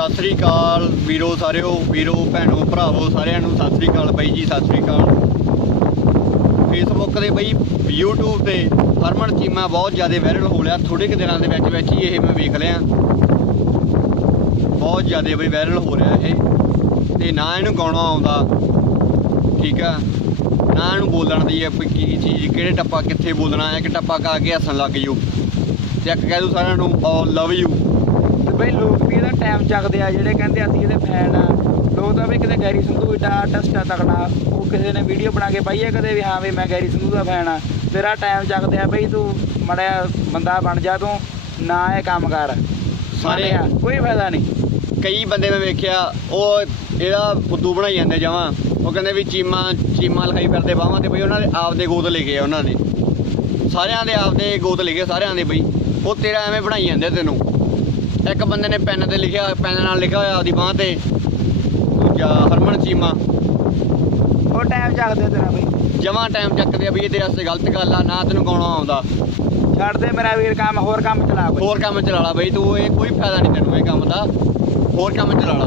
ਸਤਿ ਸ੍ਰੀ ਅਕਾਲ ਵੀਰੋ ਸਾਰਿਓ, ਵੀਰੋ ਭੈਣੋ ਭਰਾਵੋ ਸਾਰਿਆਂ ਨੂੰ ਸਤਿ ਸ੍ਰੀ ਅਕਾਲ ਬਾਈ ਜੀ, ਸਤਿ ਸ੍ਰੀ ਅਕਾਲ। ਫੇਸਬੁੱਕ 'ਤੇ ਬਈ, YouTube ਤੇ ਹਰਮਨ ਚੀਮਾ ਬਹੁਤ ਜ਼ਿਆਦਾ ਵਾਇਰਲ ਹੋ ਰਿਹਾ। ਥੋੜੇ ਕੁ ਦਿਨਾਂ ਦੇ ਵਿੱਚ ਵਿੱਚ ਹੀ ਇਹ ਮੈਂ ਵੇਖ ਲਿਆ। ਬਹੁਤ ਜ਼ਿਆਦਾ ਬਈ ਵਾਇਰਲ ਹੋ ਰਿਹਾ ਇਹ। ਤੇ ਨਾ ਇਹਨੂੰ ਗਾਉਣਾ ਆਉਂਦਾ। ਠੀਕ ਆ। ਨਾ ਇਹਨੂੰ ਬੋਲਣ ਦੀ ਹੈ ਵੀ ਕੀ ਚੀਜ਼, ਕਿਹੜੇ ਟੱਪਾ ਕਿੱਥੇ ਬੋਲਣਾ ਹੈ ਕਿ ਟੱਪਾ ਕਾ ਕੇ ਹੱਸਣ ਲੱਗ ਜੂ ਤੇ ਇੱਕ ਕਹਿ ਦੂ ਸਾਰਿਆਂ ਨੂੰ ਆਲ ਲਵ ਯੂ ਤੇ ਬਈ ਲੋਕ ਵੀ ਇਹਦਾ ਟਾਈਮ ਚੱਕਦੇ ਆ ਜਿਹੜੇ ਕਹਿੰਦੇ ਅਸੀਂ ਇਹਦੇ ਫੈਨ ਆ। ਲੋਕ ਤਾਂ ਵੀ ਕਿਤੇ ਗੈਰੀ ਸੰਧੂ ਏਡਾ ਆਰਟਿਸਟ ਆ ਤਕੜਾ। ਉਹ ਕਿਸੇ ਨੇ ਵੀਡੀਓ ਬਣਾ ਕੇ ਪਾਈ ਆ ਕਦੇ ਵੀ ਹਾਂ ਵੀ ਮੈਂ ਗੈਰੀ ਸੰਧੂ ਦਾ ਫੈਨ ਆ। ਤੇਰਾ ਟਾਈਮ ਚੱਕਦੇ ਆ ਬਈ ਤੂੰ ਮੜਿਆ ਬੰਦਾ ਬਣ ਜਾ ਤੂੰ ਨਾ ਇਹ ਕੰਮ ਕਰ। ਸਾਰੇ- ਸਾਰੇ ਕੋਈ ਫਾਇਦਾ ਨਹੀਂ। ਕਈ ਬੰਦੇ ਮੈਂ ਵੇਖਿਆ ਉਹ ਇਹਦਾ ਫੁੱਦੂ ਬਣਾਈ ਜਾਂਦੇ ਜਮਾਂ। ਉਹ ਕਹਿੰਦੇ ਵੀ ਚੀਮਾ ਚੀਮਾ ਲਿਖਾਈ ਫਿਰਦੇ ਬਾਹਾਂ ਤੇ ਬਈ ਉਹਨਾਂ ਦੇ ਆਪਦੇ ਗੋਤ ਲਿਖੇ ਆ ਉਹਨਾਂ ਦੇ। ਸਾਰਿਆਂ ਦੇ ਆਪਦੇ ਗੋਤ ਲਿਖੇ ਸਾਰਿਆਂ ਦੇ ਬਈ। ਉਹ ਤੇਰਾ ਐਵੇਂ ਬਣਾਈ ਜਾਂਦੇ ਆ ਤੈਨੂੰ। ਇੱਕ ਬੰਦੇ ਨੇ ਪੈਨ ਤੇ ਲਿਖਿਆ ਪੈਨ ਨਾਲ ਲਿਖਿਆ ਹੋਇਆ ਆਪਦੀ ਬਾਹ ਤੇ। ਦੂਜਾ ਹਰਮਨ ਚੀਮਾ। ਉਹ ਟਾਈਮ ਚੱਕਦੇ ਤੇਰਾ ਬਈ। ਜਮਾਂ ਟਾਈਮ ਚੱਕਦੇ ਆ ਵੀ ਇਹ ਤੇਰੇ ਵਾਸਤੇ ਗਲਤ ਗੱਲ ਆ ਨਾ ਤੈਨੂੰ ਗਾਉਣਾ ਆਉਂਦਾ। ਛੱਡ ਦੇ ਮੇਰਾ ਵੀਰ ਕੰਮ ਹੋਰ ਕੰਮ ਚਲਾ ਕੋਈ ਹੋਰ ਕੰਮ ਚਲਾ ਲਾ ਬਈ ਤੂੰ ਇਹ ਕੋਈ ਫਾਇਦਾ ਨਹੀਂ ਤੈਨੂੰ ਇਹ ਕੰਮ ਦਾ। ਹੋਰ ਕੰਮ ਚਲਾ ਲਾ।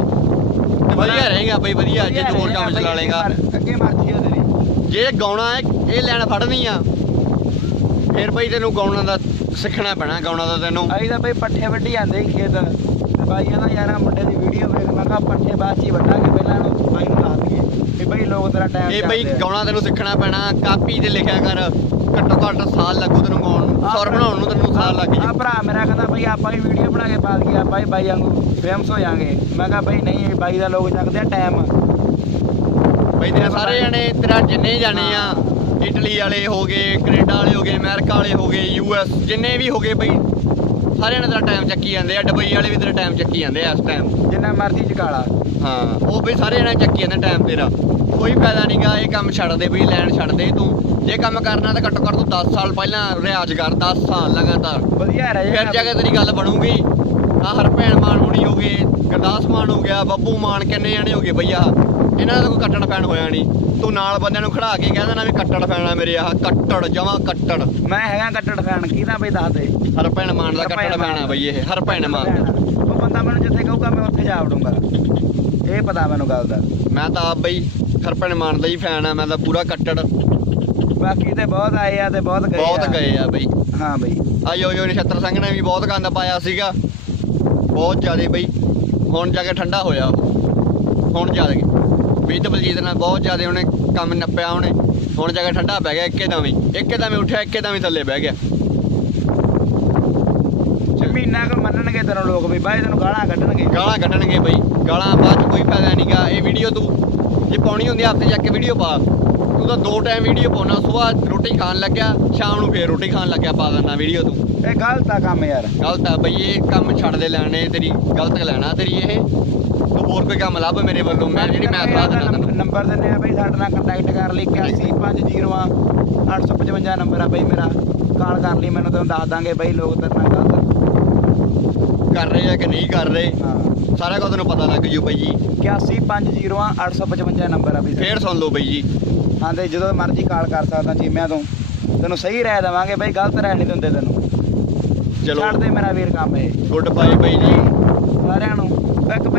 ਤੇ ਵਧੀਆ ਰਹੇਗਾ ਬਈ ਵਧੀਆ ਜੇ ਤੂੰ ਹੋਰ ਕੰਮ ਚਲਾ ਲੇਗਾ ਅੱਗੇ ਮਰਜ਼ੀ ਆ ਤੇਰੀ। ਜੇ ਗਾਉਣਾ ਹੈ ਇਹ ਲੈਣ ਫੜਨੀ ਆ। ਫਿਰ ਬਈ ਤੈਨੂੰ ਗਾਉਣਾ ਦਾ ਸਿੱਖਣਾ ਪੈਣਾ ਗਾਉਣਾ ਦਾ ਤੈਨੂੰ। ਅਸੀਂ ਤਾਂ ਬਈ ਪੱਠੇ ਵੱਢੀ ਜਾਂਦੇ ਸੀ ਖੇਤ। ਤੇ ਬਾਈ ਕਹਿੰਦਾ ਯਾਰ ਆਹ ਮੁੰਡੇ ਦੀ ਵੀਡੀਓ ਵੇਖ ਮੈਂ ਕਿਹਾ ਪੱਠੇ ਬਾਅਦ ਚ ਹੀ ਵੱਢਾਂਗੇ ਪਹਿਲਾਂ ਇਹਨੂੰ। ਬਾਈ ਨੂੰ ਦੱਸ ਦਈਏ ਵੀ ਬਈ ਲੋਕ ਤੇਰਾ ਟਾਈਮ ਇਹ ਬਈ ਗਾਉਣਾ ਤੈਨੂੰ ਸਿੱਖਣਾ ਪੈਣਾ ਕਾਪੀ ਤੇ ਲਿਖਿਆ ਕਰ। ਘੱਟੋ ਘੱਟ ਸਾਲ ਲੱਗੂ ਤੈਨੂੰ ਗਾਉਣ ਨੂੰ। ਸੁਰ ਬਣਾਉਣ ਨੂੰ ਤੈਨੂੰ ਸਾਲ ਲੱਗ ਆ ਭਰਾ ਮੇਰਾ ਕਹਿੰਦਾ ਬਈ ਆਪਾਂ ਵੀ ਵੀਡੀਓ ਬਣਾ ਕੇ ਪਾ ਦਈਏ ਆਪਾਂ ਵੀ ਬਾਈ ਵਾਂਗੂ ਫੇਮਸ ਹੋ ਜਾਾਂਗੇ। ਮੈਂ ਕਿਹਾ ਬਈ ਨਹੀਂ ਇਹ ਬਾਈ ਦਾ ਲੋਕ ਚੱਕਦੇ ਆ ਟਾਈਮ ਬਈ ਤੇਰੇ ਸਾਰੇ ਜਣੇ ਤੇਰਾ ਜਿੰਨੇ ਜਾਣੇ ਆ ਇਟਲੀ ਵਾਲੇ ਹੋ ਗਏ ਕੈਨੇਡਾ ਵਾਲੇ ਹੋ ਗਏ ਅਮਰੀਕਾ ਵਾਲੇ ਹੋ ਗਏ ਯੂਐਸ ਜਿੰਨੇ ਵੀ ਹੋ ਗਏ ਬਈ ਸਾਰਿਆਂ ਨੇ ਤੇਰਾ ਟਾਈਮ ਚੱਕੀ ਜਾਂਦੇ ਆ ਦੁਬਈ ਵਾਲੇ ਵੀ ਤੇਰਾ ਟਾਈਮ ਚੱਕੀ ਜਾਂਦੇ ਆ ਇਸ ਟਾਈਮ ਜਿੰਨਾ ਮਰਜ਼ੀ ਚਕਾਲਾ ਹਾਂ ਉਹ ਵੀ ਸਾਰੇ ਜਣੇ ਚੱਕੀ ਜਾਂਦੇ ਟਾਈਮ ਤੇਰਾ। ਕੋਈ ਫਾਇਦਾ ਨਹੀਂਗਾ ਇਹ ਕੰਮ ਛੱਡ ਦੇ ਬਈ ਲੈਣ ਛੱਡ ਦੇ ਤੂੰ। ਜੇ ਕੰਮ ਕਰਨਾ ਤਾਂ ਘੱਟੋ ਘੱਟ ਤੂੰ 10 ਸਾਲ ਪਹਿਲਾਂ ਰਿਆਜ਼ ਕਰ 10 ਸਾਲ ਲਗਾਤਾਰ। ਵਧੀਆ ਰਹਿ ਫਿਰ ਜਾ ਕੇ ਤੇਰੀ ਗੱਲ ਬਣੂਗੀ। ਆ ਹਰਪੈਣ ਮਾਨ ਹੋਣੀ ਹੋ ਗਏ ਗੁਰਦਾਸ ਮਾਨ ਹੋ ਗਿਆ ਬੱਬੂ ਮਾਨ ਕਿੰਨੇ ਜਣੇ ਹੋ ਗਏ ਬਈ ਆਹ। ਇਹਨਾਂ ਦਾ ਕੋਈ ਕੱਟੜ ਫੈਨ ਹੋਇਆ ਨਹੀਂ। ਤੂੰ ਨਾਲ ਬੰਦਿਆਂ ਨੂੰ ਖੜਾ ਕੇ ਕਹਿ ਦੇਣਾ ਵੀ ਕੱਟੜ ਫੈਨ ਆ ਮੇਰੇ ਆਹ ਕੱਟੜ ਜਮਾ ਕੱਟੜ। ਮੈਂ ਹੈਗਾ ਕੱਟੜ ਫੈਨ ਕਿਹਦਾ ਬਈ ਦੱਸ ਦੇ। ਹਰਪੈਣ ਮਾਨ ਦਾ ਕੱਟੜ ਫੈਨ ਆ ਬਈ ਇਹ ਹਰਪੈਣ ਮਾਨ ਦਾ। ਉਹ ਬੰਦਾ ਮੈਨੂੰ ਜਿੱਥੇ ਕਹੂਗਾ ਮੈਂ ਉੱਥੇ ਜਾ ਵੜੂੰਗਾ। ਇਹ ਪਤਾ ਮੈਨੂੰ ਗੱਲ ਦਾ। ਮੈਂ ਤਾਂ ਆਪ ਬਈ ਹਰਪੈਣ ਮਾਨ ਦਾ ਹੀ ਫੈਨ ਆ ਮੈਂ ਤਾਂ ਪੂਰਾ ਕੱਟੜ। ਬਾਕੀ ਤੇ ਬਹੁਤ ਆਏ ਆ ਤੇ ਬਹੁਤ ਗਏ ਬਹੁਤ ਆ। ਗਏ ਆ ਬਈ। ਹਾਂ ਬਈ। ਆ ਯੋ ਯੋ ਨਛੱਤਰ ਸਿੰਘ ਨੇ ਵੀ ਬਹੁਤ ਗੰਦ ਪਾਇਆ ਸੀਗਾ। ਬਹੁਤ ਜ਼ਿਆਦਾ ਬਈ। ਹੁਣ ਜਾ ਕੇ ਠੰਡਾ ਹੋਇਆ। ਹੁਣ ਜਾ ਕੇ। ਵਿਦ ਬਲਜੀਤ ਨਾਲ ਬਹੁਤ ਜ਼ਿਆਦਾ ਉਹਨੇ ਕੰਮ ਨੱਪਿਆ ਉਹਨੇ। ਹੁਣ ਜਾ ਕੇ ਠੰਡਾ ਬਹਿ ਗਿਆ ਇੱਕੇ ਦਮ ਹੀ। ਇੱਕੇ ਦਮ ਹੀ ਉੱਠਿਆ ਇੱਕੇ ਦਮ ਹੀ ਥੱਲੇ ਬਹਿ ਗਿਆ। ਮਹੀਨਾ ਕੁ ਮੰਨਣਗੇ ਤੈਨੂੰ ਲੋਕ ਵੀ ਬਾਈ ਤੈਨੂੰ ਗਾਲਾਂ ਕੱਢਣਗੇ। ਗਾਲਾਂ ਕੱਢਣਗੇ ਬਈ। ਗਾਲਾਂ ਬਾਅਦ ਚ ਕੋਈ ਫਾਇਦਾ ਨਹੀਂਗਾ ਇਹ ਵੀਡੀਓ ਤੂੰ ਜੇ ਪਾਉਣੀ ਹੁੰਦੀ ਹਫ਼ਤੇ ਜਾ ਕੇ ਵੀਡੀਓ ਪਾ। ਤੂੰ ਤਾਂ ਦੋ ਟਾਈਮ ਵੀਡੀਓ ਪਾਉਣਾ। ਸਵੇਰ ਰੋਟੀ ਖਾਣ ਲੱਗਿਆ ਸ਼ਾਮ ਨੂੰ ਫੇਰ ਰੋਟੀ ਖਾਣ ਲੱਗਿਆ ਪਾ ਦਿੰਦਾ ਵੀਡੀਓ ਤੂੰ। ਇਹ ਗਲਤ ਆ ਕੰਮ ਯਾਰ। ਗਲਤ ਆ ਬਈ ਇਹ ਕੰਮ ਛੱਡ ਦੇ ਲੈਣੇ ਤੇਰੀ ਗਲਤ ਲੈਣਾ ਤੇਰੀ ਇਹ। ਤੂੰ ਹੋਰ ਕੋਈ ਕੰਮ ਲੱਭ ਮੇਰੇ ਵੱਲੋਂ? ਮੈਂ ਜਿਹੜੀ ਮੈਂ ਸਲਾਹ ਦਿੰਦਾ ਤੈਨੂੰ। ਨੰਬਰ ਦਿੰਦੇ ਆ ਬਈ ਸਾਡੇ ਨਾਲ ਕੰਟੈਕਟ ਕਰ ਲਈ 8150 855 ਨੰਬਰ ਆ ਬਈ ਮੇਰਾ। ਕਾਲ ਕਰ ਲਈ ਮੈਨੂੰ ਤੈਨੂੰ ਦੱਸ ਦਾਂਗੇ ਬਈ ਲੋਕ ਤੇਰੇ ਨਾਲ ਗਲਤ ਕਰ ਰਹੇ ਆ ਕਿ ਨਹੀਂ ਕਰ ਰਹੇ? ਹਾਂ। ਸਾਰਾ ਕੁਝ ਤੈਨੂੰ ਪਤਾ ਲੱਗ ਜੂ ਬਈ ਜੀ। 8150 855 ਨੰਬਰ ਆ ਬਈ ਫੇਰ ਸੁਣ ਲਓ ਬਈ ਜੀ। ਹਾਂ ਤੇ ਜਦੋਂ ਮਰਜ਼ੀ ਕਾਲ ਕਰ ਸਕਦਾ ਚੀਮਿਆਂ ਤੋਂ। ਤੈਨੂੰ ਸਹੀ ਰਹਿ ਦੇਵਾਂਗੇ ਬਈ ਗਲਤ ਰਹਿ ਨਹੀਂ ਦਿੰਦੇ ਤੈਨੂੰ। ਚਲੋ। ਛੱਡ ਦੇ ਮੇਰਾ ਵੀਰ ਕੰਮ ਇਹ। ਗੁੱਡ ਬਾਏ ਬਈ ਜੀ। ਸਾਰਿਆਂ ਨੂੰ। ਇੱਕ